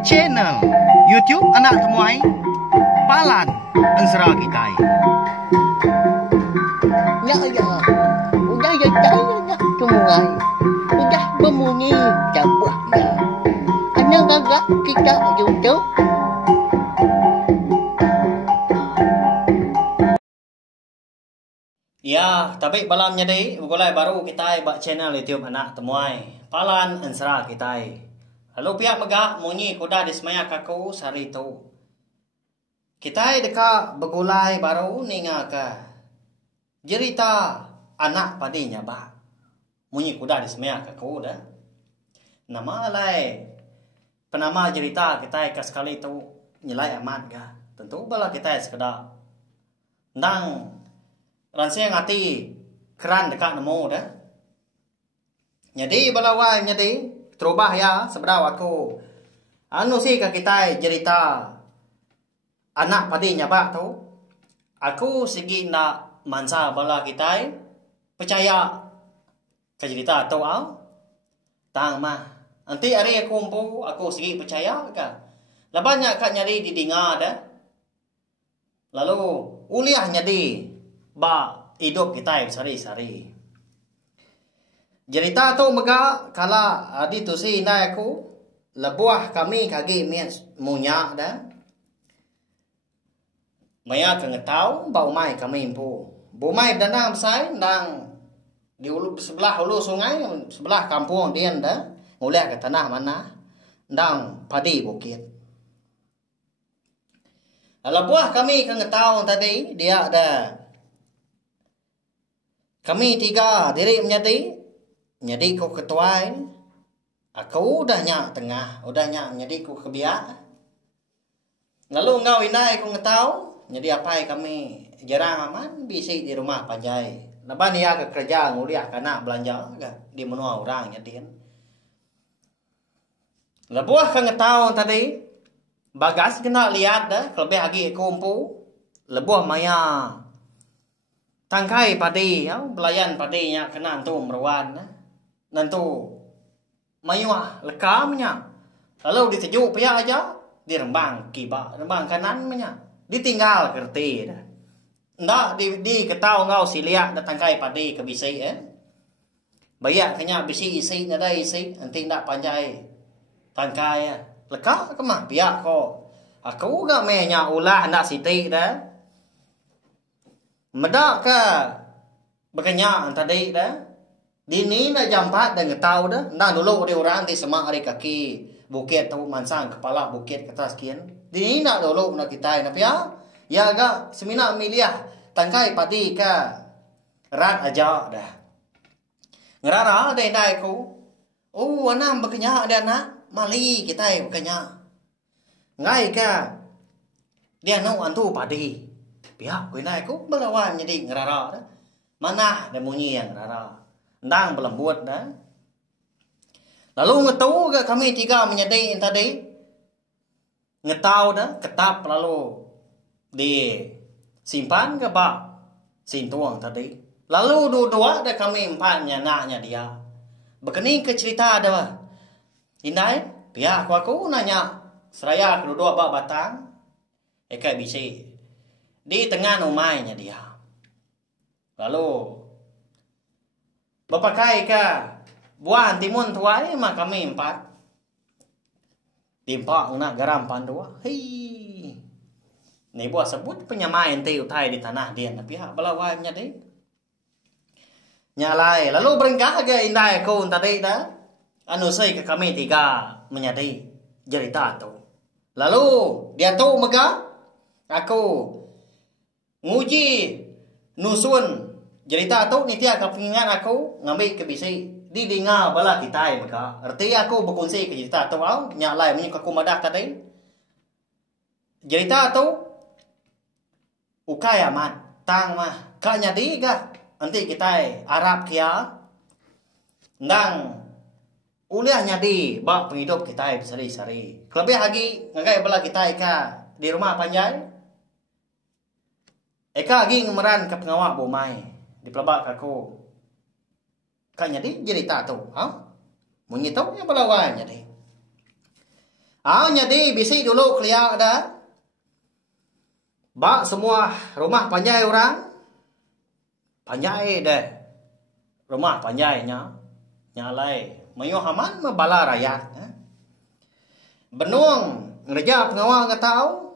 Channel YouTube Anak Temuai Palan Ensera Kitai. Ya ya, udah ya tak temuai, udah berbunyi cabutnya. Anak gagak kita YouTube. Ya, tapi malamnya deh, mulai baru kita buat channel YouTube Anak Temuai Palan Ensera Kitai. Lalu pihak megak munyi kuda di semaya kaku sari tu. Kita dekat begulai baru ninga ke cerita anak padinya ba. Munyi kuda di semaya kaku dah. Nama alai penama cerita kita ke sekali tu nilai amat ga. Tentu bala kita sekedar nang ransia ngati keran dekat nemu dah. Jadi bala wai jadi terubah ya seberapa aku anu sih ke kita cerita anak padinya ba tu. Aku segi nak mansa bala kita percaya ke cerita tu au. Tang mah. Nanti hari aku umpu aku segi percaya ke. Lah banyak kat nyari didengar dah. Lalu uliah nyadi ba hidup kita sehari-hari. Cerita tu mega kala adi tu si nai aku lebuah kami kagi mian munya dah. Maya kengetau bau mai kami impu. Bau mai danang sai nang di ulu sebelah hulu sungai sebelah kampung dia dah. Ngulek ke tanah mana ndang padi bukit. Lebuah kami kengetau tadi dia ada kami tiga diri menjadi jadi ku ketuai, aku udah nyak tengah, udah nyak jadi ku kebiak. Lalu ngau inai ku ngetau, jadi apa kami jarang aman bisi di rumah panjai. Lepas ni ke kerja nguliah kana belanja di menua orang nyadian. Lebuah kan ngetau tadi, bagas kena lihat dah, kelebih lagi kumpu, lebuah maya. Tangkai padi, ya, belayan padinya kena antum meruan. Nantu mayuah lekamnya. Lalu ditejuk pihak aja dirembang kiba, rembang kanan nya. Ditinggal kerti dah. Ndak di ketau ngau siliak datang kai padi ke bisi Bayak kenya bisi isi nada isi nanti ndak panjai. Tangkai leka kemah pihak ko. Aku gak menya ulah ndak siti dah. Medak ke berkenyak tadi dah. Dini na jam 4 dan ngetau dah. Nah dulu dia orang di semak hari kaki bukit tu mansang kepala bukit ke atas kian. Dini nak dulu nak kita nak ya. Ya agak semina miliah tangkai padi ke rat aja dah. Ngerara ada indai ku. Oh anam berkenyak dia nak mali kita berkenyak. Ngai ke dia nak antu padi. Pihak ku indai ku belawan jadi ngerara dah. Mana ada bunyi yang ngerara. Ndang berlembut dah. Lalu ngetau ke kami tiga menyedai tadi. Ngetau dah ketap lalu disimpan ke bak sintuang tadi. Lalu dua-dua dah kami empatnya naknya dia. Berkening ke cerita dah. Indai pihak aku nanya seraya kedua bak batang. Eka bisi di tengah rumahnya dia. Lalu berpakai ke buah timun tuai mah kami empat. Timpak nak garam pandua. Hei. Ni buah sebut penyamain teh utai di tanah dia tapi ha balawanya deh. Nyalai lalu berengkah ke indai aku tadi dah. Anu sei ke kami tiga menyadai cerita tu. Lalu dia tu mega aku nguji nusun cerita tu ni tiap kepingan aku ngambil ke bisi di dengar bala kita maka arti aku berkongsi ke cerita tu au nyalai punya aku madah tadi cerita tu ukai amat tang mah ka nyadi ga nanti kita Arab kia ndang uliah nyadi bak penghidup kita sehari-hari kelebih lagi ngagai bala kita ka di rumah panjai eka lagi ngemeran ke pengawak bomai di pelabak aku kanya di jadi tato ha munyi tau yang balawan jadi Jadi bisi dulu kelia ada. Bak semua rumah panjai orang. Panjai deh. Rumah panjainya. Nyalai. Mayuh haman membala rakyat. Benuang ngerja pengawal nggak tahu.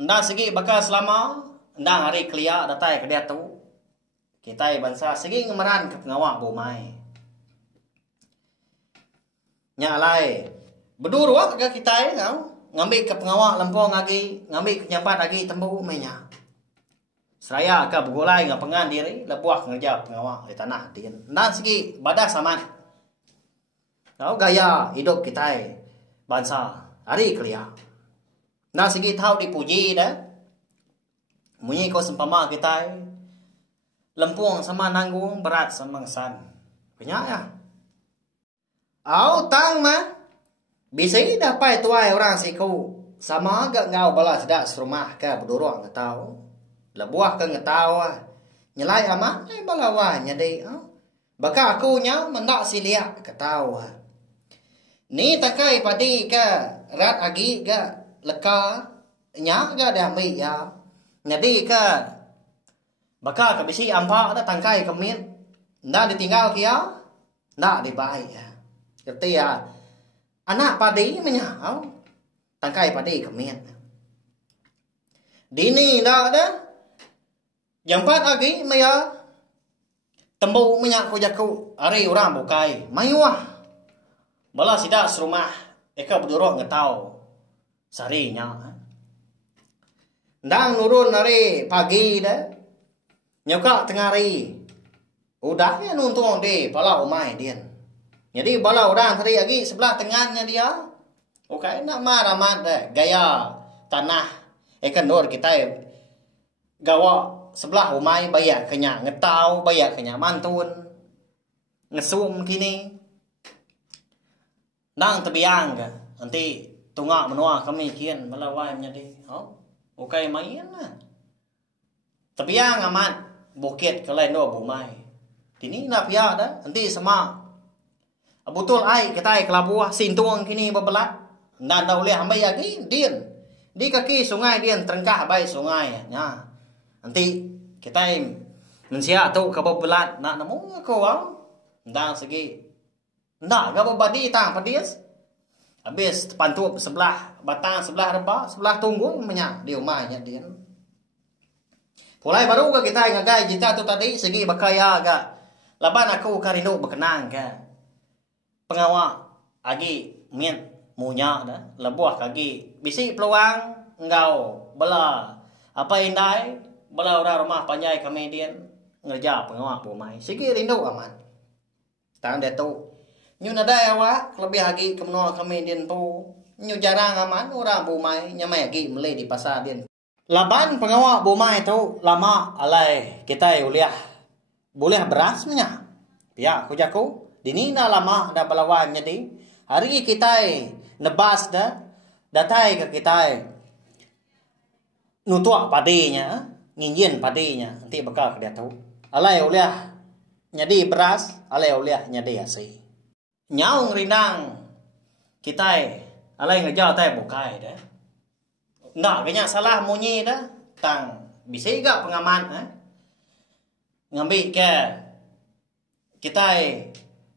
Nda segi bakal selama. Nda hari kelia datai ke dia tu. Kita bangsa segi ngemeran ke pengawal bomai. Nyalai. Berdua ke kita ngambil ke pengawal lempong lagi. Ngambil ke nyampat lagi tembu mainnya. Seraya ke begulai ngapengan diri. Lebuah ngerja pengawal di tanah. Nda segi badas aman. Gaya hidup kita. Bangsa hari kelia. Nah segi tahu dipuji dah. Munyi ko sempama kita lempung sama nanggung berat sama ngesan. Banyak ya. Tang mah bisa dapat tuai orang siku sama agak ngau balas dak serumah ke berdorong nggak tahu. Lebuah ke nggak tahu. Nyelai amat balawanya deh. Baka aku nya mendak siliak ketawa. Ni takai padi ke rat agi ke leka nya ke dah ambil ya. Jadi ke baka ke bisi ampa ada tangkai kemin. Ndak ditinggal kia. Ndak dibai ya. Kerti ya. Anak padi menyau. Tangkai padi kemin. Dini ndak ada. Jampat agi maya. Tembu menyak kujaku. Ari orang bukai. Mayuah. Bala sidak serumah eka berdorong ngetau sarinya. Ndang nurun hari pagi dah. Nyoka tengah hari. Udah ya nuntung deh bala umai dia. Jadi bala orang tadi lagi sebelah tengahnya dia. Oke nak marah dah gaya tanah eka nur kita gawa sebelah umai bayar kenya ngetau bayar kenya mantun. Ngesum kini. Nang tebiang ke nanti tungak menua kami kian melawai menjadi oke main lah tebiang amat bukit ke lain doa bumai kini nak pihak dah nanti sama betul ai kita kelabuah sintuang kini bebelat dan dah boleh ambil lagi dian di kaki sungai dian terengkah baik sungai ya nanti kita mensia tu ke bebelat nak nemu kau ndang segi ndak gak badi tang padias. Habis pantup sebelah batang sebelah reba, sebelah tunggung menyak di rumahnya dia. Pulai baru ke kita ngagai jita tu tadi segi bakaya agak laban aku karino berkenang ke. Pengawak agi mien munya dah lebuah kaki bisi peluang engkau bela apa indai bela orang rumah panjai kami dia ngerja pengawak bomai. Segi rindu aman. Tang dia tu nyu nada awak lebih lagi kemenua kami din tu nyu jarang aman orang bomai nyamai lagi melay di pasar din laban pengawak bomai tu lama alai kita uliah boleh beras nya ya aku jaku dini na lama dah balawan jadi hari kita nebas dah datai ke kita nutuak padinya nginjin padinya nanti bakal dia tahu alai uliah jadi beras alai uliah jadi asi nyaung rindang kita alai ngejau tai bukai dah. Ndak banyak salah munyi dah. Tang bisa juga pengaman ngambil ke kita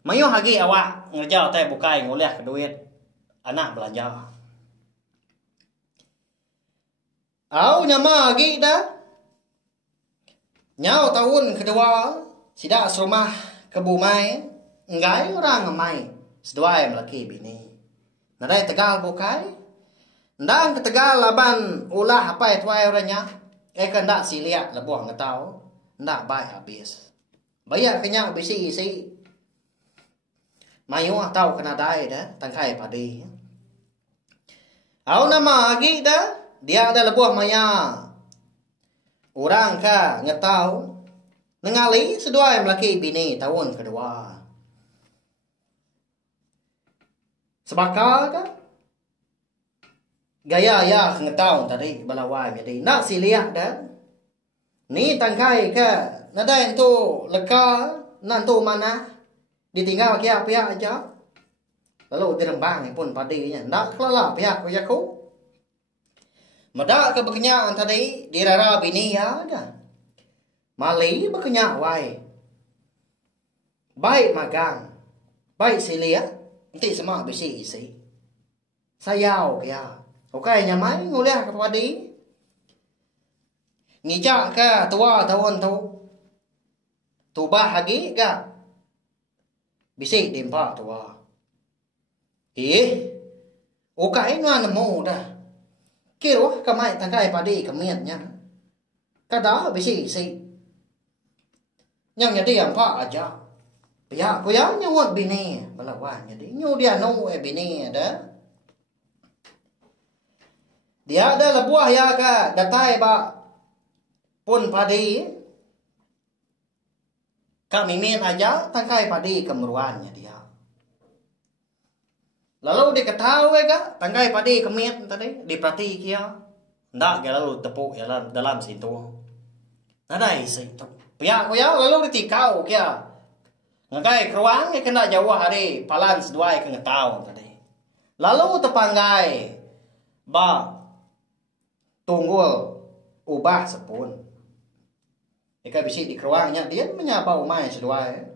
mayuh lagi awak ngejau tai bukai nguliah ke duit anak belanja. Nyama lagi dah. Nyau tahun kedua sidak serumah ke bumai. Enggak orang ngamai sedua yang laki bini. Nadai tegal bukai. Ndang ke tegal laban ulah apa itu orangnya. Eka ndak siliak lebuah ngetau. Ndak baik habis. Bayar kenyak bisi isi. Mayu tahu kena dai dah tangkai padi. Nama lagi dah dia ada lebuah maya. Orang ka ngetau. Nengali sedua yang laki bini tahun kedua. Sebakar kan? Gaya ya ngetau tadi balawai jadi nak siliak dah. Ni tangkai ke nada itu leka nantu mana ditinggal kia pihak aja. lalu dirembang pun padinya ndak kelala pihak yaku madak ke bekenyak tadi dirara bini ya dah mali bekenyak wai baik magang baik silia nanti semua bisi isi sayau kaya okai nyamai nguliah ke padi ngijak ke tua tahun tu bahagi ga bisi dimpa tua okai ngan mo dah kiro kamai tangkai padi kemiatnya kada bisi isi yang jadi yang pak aja pihak ko ya nyawat bini balawan jadi nyu dia no bini ada dia ada lebuah ya ka datai ba pun padi kami min aja tangkai padi kemeruannya dia lalu diketahui ka tangkai padi kemiat tadi diperhati kia ndak ya lalu tepuk ya dalam situ nada isi tu pihak ko ya lalu ditikau kia ngagai keruang kena jauh hari palan seduai ke ngetau tadi lalu tepanggai ba tunggul ubah sepun ika bisi di keruangnya dia menyapa umai seduai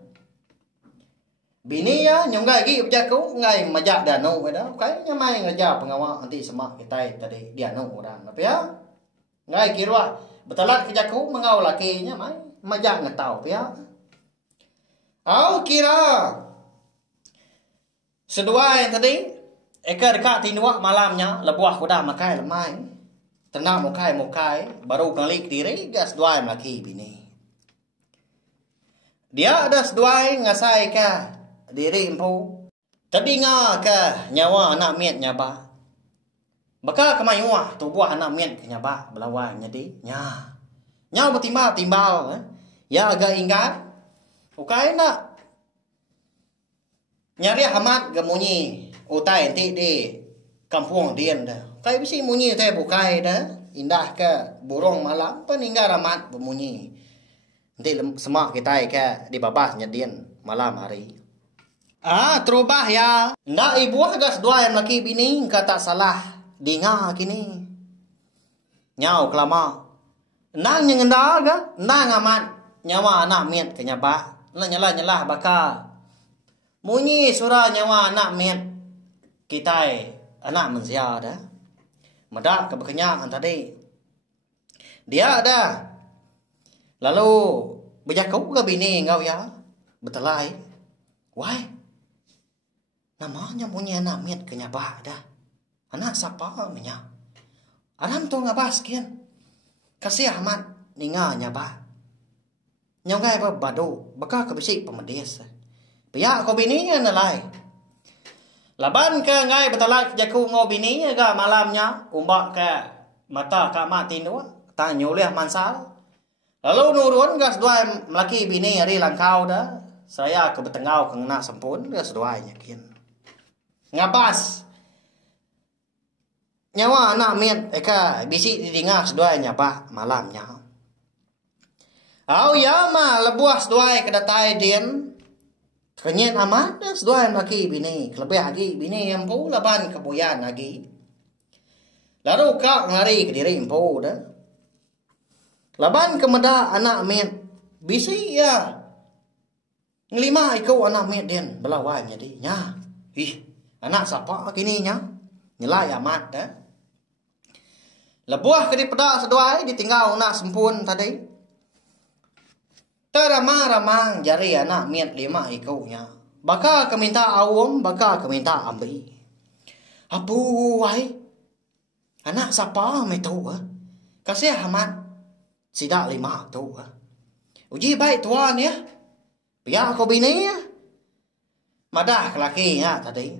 bini ya nyonggai gi ubjaku ngai majak danu dah kai nyamai ngaja pengawal nanti semak kita tadi dia nu dan tapi ya ngai kirwa betalat kejaku mengau lakinya mai majak ngetau ya kira seduai tadi eka dekat tinuak malamnya lebuah kuda makai lemai tenang mokai baru ngalik diri gas seduai laki bini dia ada seduai ngasai ka diri empu tadi nga ka nyawa anak miet nyaba baka kemayuah tubuh anak miet nyaba belawan jadi nya timbal ya agak ingat ukai nak nyari hamat gemunyi utai enti di kampung dian dah kai bisi munyi teh bukai dah indah ke burung malam peninggal ramat bemunyi nanti semak kita ke di babah nyedian malam hari terubah ya ndak ibu agas dua yang laki bini kata salah dinga kini nyau kelama nang nyengenda ga nang amat nyawa anak miet kenyaba nyalah baka munyi surah nyawa anak miet kita anak mensia dah medak kebekenyakan tadi dia ada lalu bejakau ke bini engkau ya betelai why namanya punya anak miet kenyaba dah anak siapa namanya aram tu ngabah sekian kasih amat ninga nyaba nyongai ba bado baka kabisi pemedis pihak ko bini nalai laban ke ngai betalat jaku ngo bini ga malamnya umbak ke mata ka mati nu ta nyoleh mansal lalu nurun gas dua melaki bini hari langkau dah saya ke betengau ke ngena sempun gas dua nyakin ngabas nyawa anak miet eka bisi didingas dua nyapa malamnya ya ma lebuah seduai kedatai din kenyet amat seduai laki bini lebih lagi bini empu laban kebuyan lagi lalu kak ngari ke diri empu dah laban kemeda anak miet bisi ya ngelima ikau anak miet din belawan jadi nya anak siapa kini nya nyelai amat dah lebuah ke di pedak seduai ditinggal nak sempun tadi teramang-ramang jari anak miet lima ikaunya. Baka keminta awam, baka keminta ambi. Apu wai. Anak siapa mai tahu kasih amat. Sidak lima tahu uji baik tuan ya. Biar kau bini ya. Madah laki ya tadi.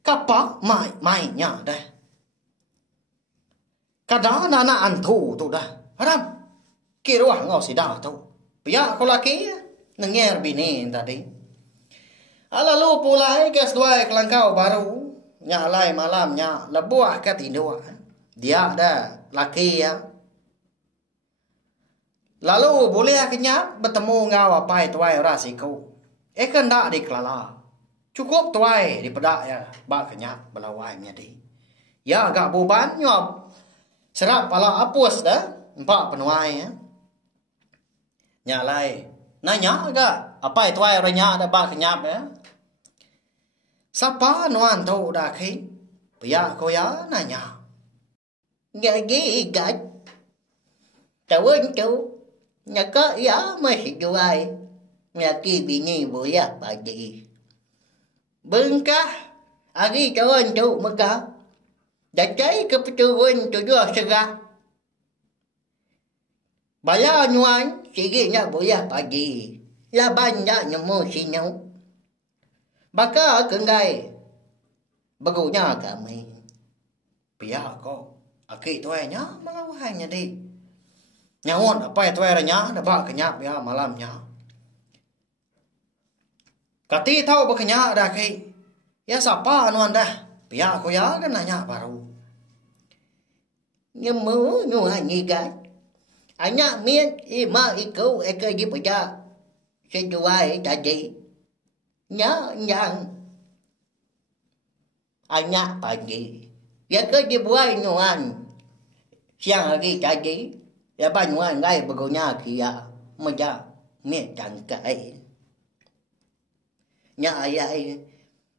Kapak mainnya dah. Kadang anak antu tu dah. Haram. Kiruah ngau sidah tu. Pihak kau laki nenger bini tadi. Lalu pulai gas dua kelangkau baru. Nyalai malamnya lebuah ke tidur. Dia ada laki ya. Lalu boleh kenyap bertemu ngau apa itu ay rasiku. Ekan dak dikelala. cukup tuai di pedak ya ba kenyap belawai nyadi ya agak boban nyop serap pala apus dah empat penuai ya nyalai nanya agak apa itu tuai renya ada ba kenyap ya sapa nuan tu dah khi pia ko ya nanya Jadi gạch. Tao ơn chú. Nhà có gió mới xịt vô ai. Nhà kia bị nhì bụi à bà gì. Bưng cá. À ghi tao ơn chú mà cá. Đã cháy cái chú quên chú vô sơ ra. Bà la nhu anh. Chị ghi nhà bụi à bà gì. La ban nhà nhà mô xì nhau. Bà cá ở cận gai. Bà gù nhà cả mày. pia ko aki tuai nya melawai nyadi nyawon apa tuai renya da ba kenyap ya malamnya kati tahu ba kenya da kai ya sapa anuan dah pia ko ya kan nanya baru Nhưng mà nhu anh như cái. Anh nhá miên. Ý mà ý cứu. Ý cơ gì bà cha. Xin chú ai trả chị. Nhớ nhàng. Anh nhá bà gì. Ya cơ gì bố ai nhu anh. Siang lagi trả chị. Ya bà nhu anh ngay bà cô nhà kìa. Mà cha miên chẳng cái. Nhá ai.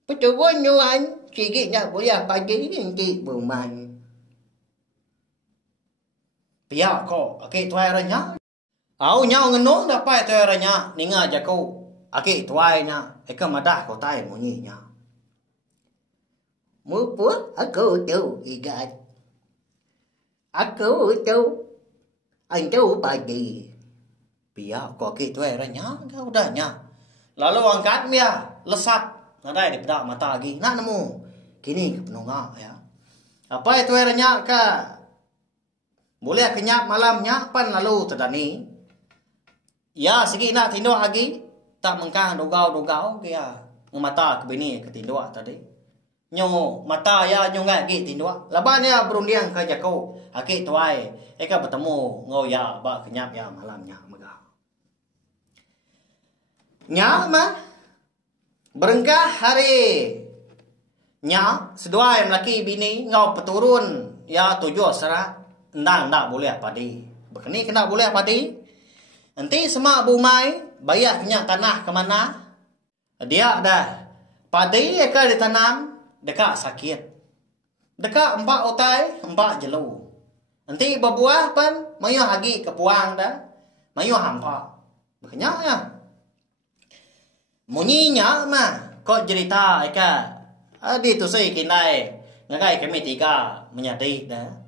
Bà chú bố nhu anh. Chị ghi nhà bố ya bà chị. Chị bố mày. pia ko aki tuai renya au nyau ngenong da pai tuai renya ninga jako aki tuai nya eka madah ko tai mo nyi nya Mũ bố ở cứu chú gì gạch. Ở cứu chú. Anh chú bà gì. pia ko aki tuai renya ga udah nya lalu angkat mia lesat nadai di pedak mata gi nak nemu kini ke penunga ya apa tuai renya ka boleh kenyap malamnya pan lalu terdani ya segi nak tinduk lagi tak mengkang dogau kia mata ke bini ke tinduk tadi nyo mata ya nyo ngai gi tinduk laban ya berundiang ke jako aki tuai eka bertemu ngoya ba kenyap ya malamnya megah nya ma berengkah hari nya sedua yang laki bini ngau peturun ya tujuh serat ndak boleh padi. Begini kena boleh padi. Nanti semak bumai bayar punya tanah ke mana? Dia dah padi akan ditanam dekat sakit. Dekat empat otai, empat jelu. Nanti berbuah pan mayu hagi ke puang dah. Mayu hampa. Begini ya. Munyinya mah kok cerita eka adi tu sei kinai ngagai kami tiga menyadi dah.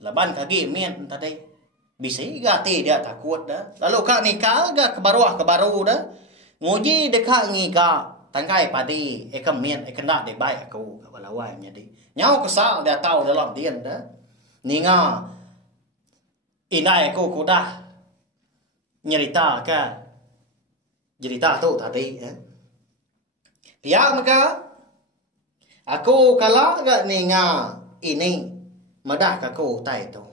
Laban kaki mian tadi bisa gati dia takut dah lalu kak nikah gak ke baru dah nguji dekat ngika tangkai padi ekam mian ekena de baik aku balawai jadi nyau kesal dia tahu dalam dian dah ninga inai aku kuda nyerita ka cerita tu tadi ya maka aku kalah gak ninga ini madah aku tai tu.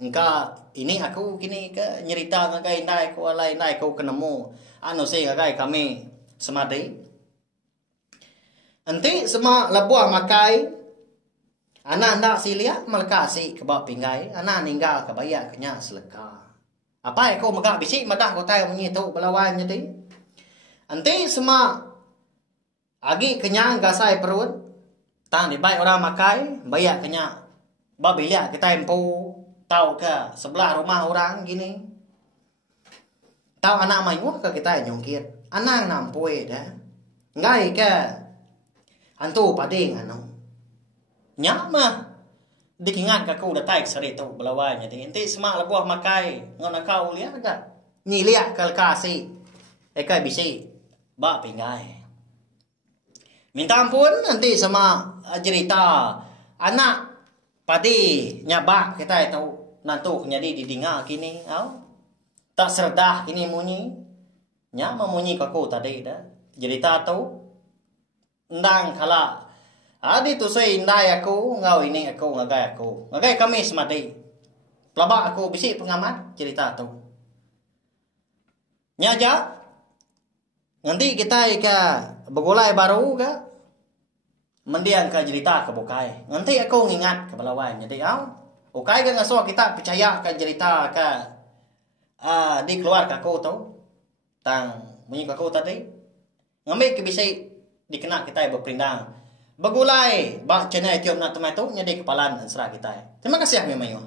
Engka ini aku kini ke nyerita ngagai nai ko alai nai ko kenemu anu se ngagai kami semadi. Enti semua lebuah makai anak ndak silia malkasi ke bawah pinggai anak ninggal ke bayak kenya seleka. Apa aku megak bisik madah ko tai munyi tu belawan jadi. Enti semua agi kenyang gasai perut tang di baik orang makai bayak kenya Babila kita empu tahu ke sebelah rumah orang gini. Tahu anak mayu ke kita nyongkir. Anak nampoi dah. Ngai ke antu pading anu. Nyak mah dikingat ke aku datai seri tu belawai jadi enti semak lebuah makai ngon kau lihat dah. Ni lihat ke kasi. Eka bisi ba pingai. Minta ampun nanti sama cerita anak padi nyabak kita tahu nantu jadi didinga kini au tak serdah kini munyi nya memunyi kaku tadi dah jadi tahu ndang kala adi tu sei ndai aku ngau ini aku ngagai kami semadi pelabak aku bisi pengamat cerita tahu nya ja nanti kita ke begulai baru ke mendiang ke cerita ke bukai. Nanti aku ngingat ke balawan. Jadi bukai ke ngaso kita percaya ke cerita ke di keluarga aku tahu. Tang bunyi aku tadi. Ngambil ke bisa dikena kita berperindang. Begulai bak channel tiap nak teman tu jadi kepalan serah kita. Terima kasih memang.